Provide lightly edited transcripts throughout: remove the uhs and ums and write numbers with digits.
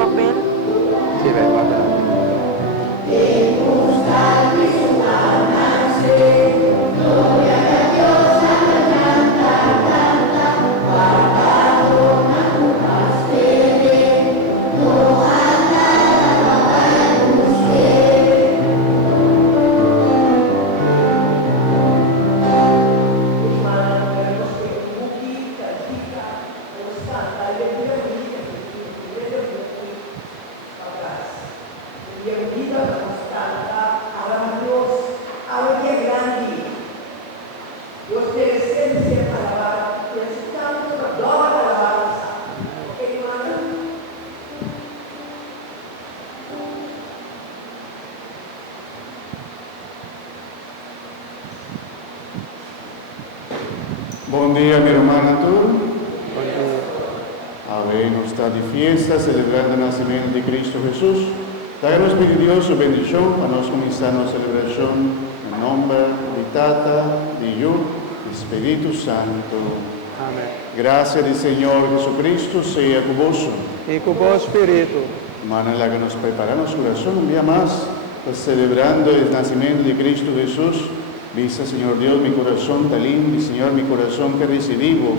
papel? Sí, ven, va adelante. Buen día, mi hermana, tú. Hoy nos está de fiesta, celebrando el nacimiento de Cristo Jesús. Danos, pide Dios, su bendición para nos unizar en la celebración en nombre de Tata, de Hijo, de Espíritu Santo. Amén. Gracias del Señor Jesucristo sea con vos. Y con vos, Espíritu. Hermana, la que nos preparamos corazón un día más, pues, celebrando el nacimiento de Cristo Jesús. Dice, Señor Dios, mi corazón está limpio, Señor, mi corazón que recibimos,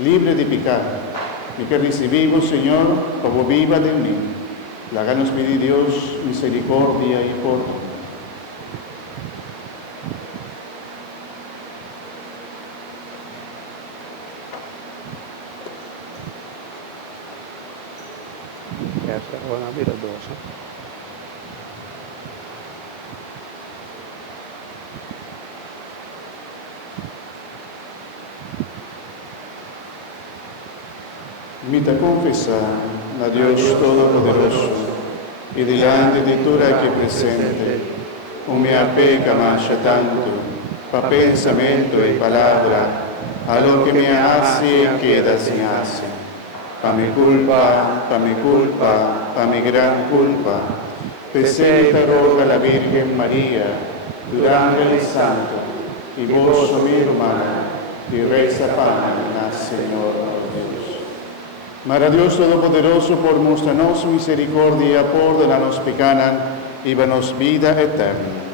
libre de pecado, y que recibimos, Señor, como viva de mí. Háganos pedir Dios misericordia y perdón. Esta è una miradosa. Invita a confesar a Dios Todopoderoso y delante de tu aquí presente, un me apeca más tanto, pa pensamiento y palabra, a lo que me hace y queda sin hacer. Pa mi culpa, pa mi gran culpa, presenta roga la Virgen María, durante el santo, y vos, mi hermana, y reza para Señor Dios. Mara Dios Todopoderoso, por mostrarnos su misericordia, perdonarnos pecanan y danos vida eterna.